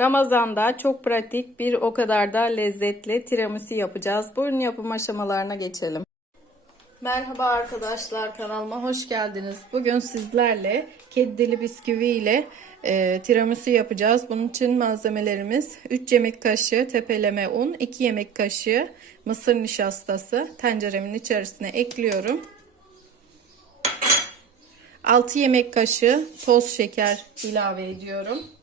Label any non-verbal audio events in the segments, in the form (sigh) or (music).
Ramazan'da çok pratik bir o kadar da lezzetli tiramisu yapacağız. Buyurun yapım aşamalarına geçelim. Merhaba arkadaşlar kanalıma hoş geldiniz. Bugün sizlerle kedi dili bisküvi ile e, tiramisu yapacağız. Bunun için malzemelerimiz 3 yemek kaşığı tepeleme un, 2 yemek kaşığı mısır nişastası tenceremin içerisine ekliyorum. 6 yemek kaşığı toz şeker ilave ediyorum.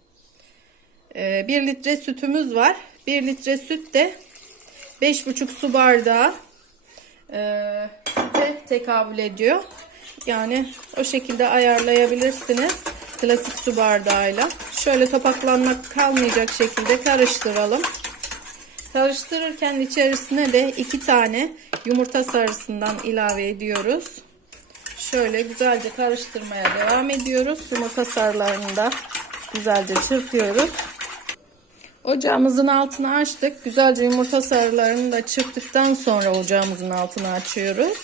1 litre sütümüz var. 1 litre süt de 5,5 su bardağı e, süte tekabül ediyor. Yani o şekilde ayarlayabilirsiniz. Klasik su bardağıyla. Şöyle topaklanmak kalmayacak şekilde karıştıralım. Karıştırırken içerisine de 2 tane yumurta sarısından ilave ediyoruz. Şöyle güzelce karıştırmaya devam ediyoruz. Yumurta sarılarını da güzelce çırpıyoruz. Ocağımızın altını açtık. Güzelce yumurta sarılarını da çırptıktan sonra ocağımızın altını açıyoruz.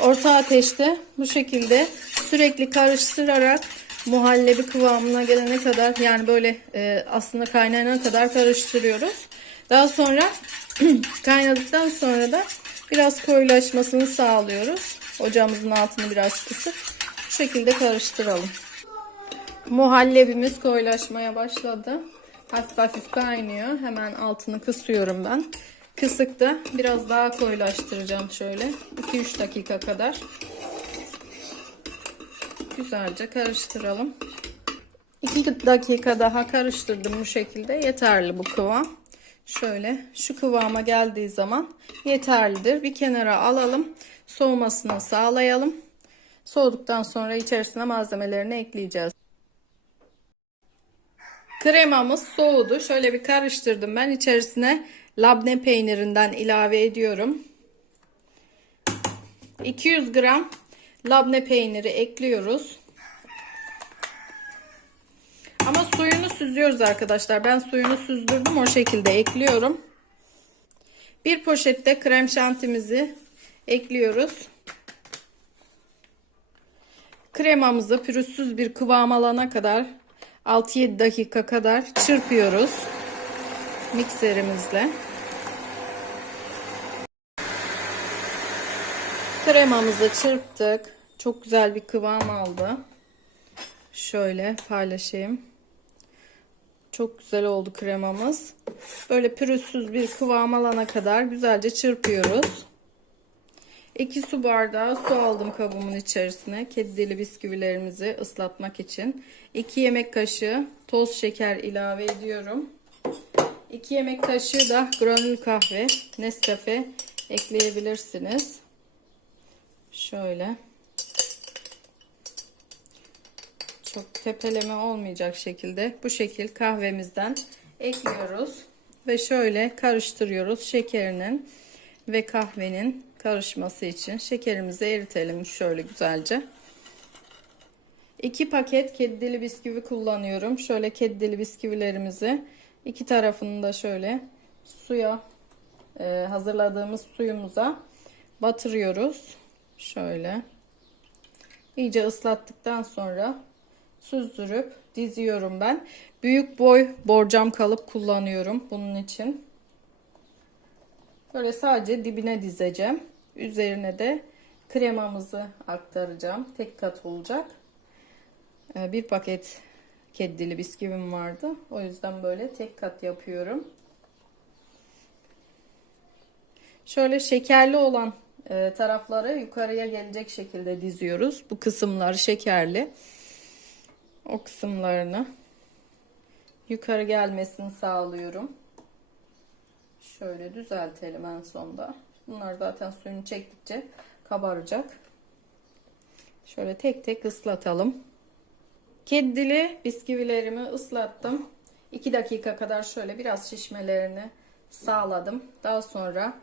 Orta ateşte bu şekilde sürekli karıştırarak muhallebi kıvamına gelene kadar yani böyle e, aslında kaynayana kadar karıştırıyoruz. Daha sonra (clears throat) kaynadıktan sonra da biraz koyulaşmasını sağlıyoruz. Ocağımızın altını biraz kısıp bu şekilde karıştıralım. Muhallebimiz koyulaşmaya başladı. Hafif hafif kaynıyor. Hemen altını kısıyorum ben. Kısıkta biraz daha koyulaştıracağım şöyle. 2-3 dakika kadar. Güzelce karıştıralım. 2 dakika daha karıştırdım bu şekilde. Yeterli bu kıvam. Şöyle şu kıvama geldiği zaman yeterlidir. Bir kenara alalım. Soğumasını sağlayalım. Soğuduktan sonra içerisine malzemelerini ekleyeceğiz. Kremamız soğudu. Şöyle bir karıştırdım ben. İçerisine labne peynirinden ilave ediyorum. 200 gram labne peyniri ekliyoruz. Ama suyunu süzüyoruz arkadaşlar. Ben suyunu süzdürdüm. O şekilde ekliyorum. Bir poşette krem şantimizi ekliyoruz. Kremamızı pürüzsüz bir kıvam alana kadar 6-7 dakika kadar çırpıyoruz mikserimizle. Kremamızı çırptık. Çok güzel bir kıvam aldı. Şöyle paylaşayım. Çok güzel oldu kremamız. Böyle pürüzsüz bir kıvam alana kadar güzelce çırpıyoruz. 2 su bardağı su aldım kabımın içerisine. Kedi dili bisküvilerimizi ıslatmak için. 2 yemek kaşığı toz şeker ilave ediyorum. 2 yemek kaşığı da granül kahve, Nescafe ekleyebilirsiniz. Şöyle. Çok tepeleme olmayacak şekilde bu şekil kahvemizden ekliyoruz. Ve şöyle karıştırıyoruz şekerinin ve kahvenin karışması için şekerimizi eritelim şöyle güzelce. 2 paket kedi dili bisküvi kullanıyorum. Şöyle kedi dili bisküvilerimizi iki tarafını da şöyle suya e, hazırladığımız suyumuza batırıyoruz. Şöyle. İyice ıslattıktan sonra süzdürüp diziyorum ben. Büyük boy borcam kalıp kullanıyorum bunun için. Böyle sadece dibine dizeceğim. Üzerine de kremamızı aktaracağım. Tek kat olacak. Ee, bir paket kedili bisküvim vardı. O yüzden böyle tek kat yapıyorum. Şöyle şekerli olan e, tarafları yukarıya gelecek şekilde diziyoruz. Bu kısımlar şekerli. O kısımlarını yukarı gelmesini sağlıyorum. Şöyle düzeltelim en sonda. Bunlar zaten suyunu çektikçe kabaracak. Şöyle tek tek ıslatalım. Kedili bisküvilerimi ıslattım. 2 dakika kadar şöyle biraz şişmelerini sağladım. Daha sonra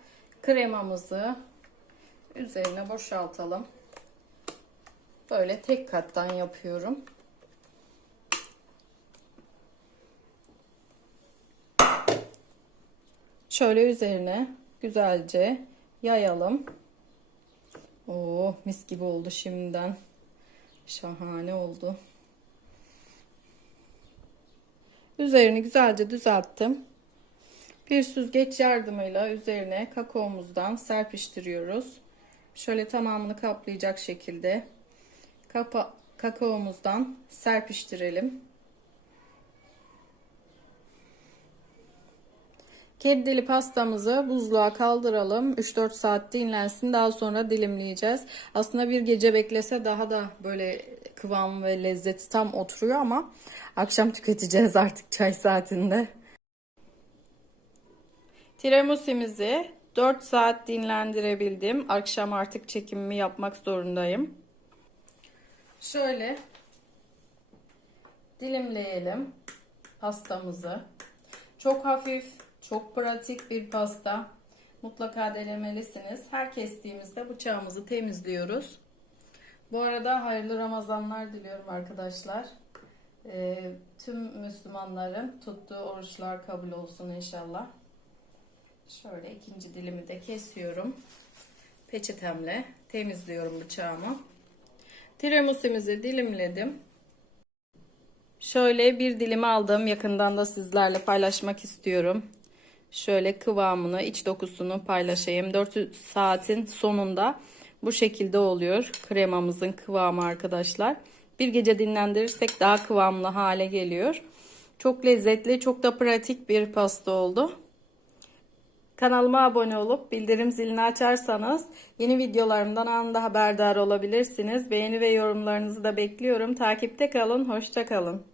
kremamızı üzerine boşaltalım. Böyle tek kattan yapıyorum. Şöyle üzerine güzelce yayalım. Oo mis gibi oldu şimdiden. Şahane oldu. Üzerini güzelce düzelttim. Bir süzgeç yardımıyla üzerine kakaomuzdan serpiştiriyoruz. Şöyle tamamını kaplayacak şekilde kapa kakaomuzdan serpiştirelim. Dili pastamızı buzluğa kaldıralım. 3-4 saat dinlensin. Daha sonra dilimleyeceğiz. Aslında bir gece beklese daha da böyle kıvam ve lezzeti tam oturuyor ama akşam tüketeceğiz artık çay saatinde. Tiramisu'mizi 4 saat dinlendirebildim. Akşam artık çekimimi yapmak zorundayım. Şöyle dilimleyelim pastamızı. Çok hafif, çok pratik bir pasta. Mutlaka denemelisiniz. Her kestiğimizde bıçağımızı temizliyoruz. Bu arada hayırlı Ramazanlar diliyorum arkadaşlar. Ee, tüm Müslümanların tuttuğu oruçlar kabul olsun inşallah. Şöyle ikinci dilimi de kesiyorum. Peçetemle temizliyorum bıçağımı. Tiramisu'muzu dilimledim. Şöyle bir dilim aldım. Yakından da sizlerle paylaşmak istiyorum. Şöyle kıvamını, iç dokusunu paylaşayım. 4 saatin sonunda bu şekilde oluyor kremamızın kıvamı arkadaşlar. Bir gece dinlendirirsek daha kıvamlı hale geliyor. Çok lezzetli, çok da pratik bir pasta oldu. Kanalıma abone olup bildirim zilini açarsanız yeni videolarımdan anında haberdar olabilirsiniz. Beğeni ve yorumlarınızı da bekliyorum. Takipte kalın, hoşça kalın.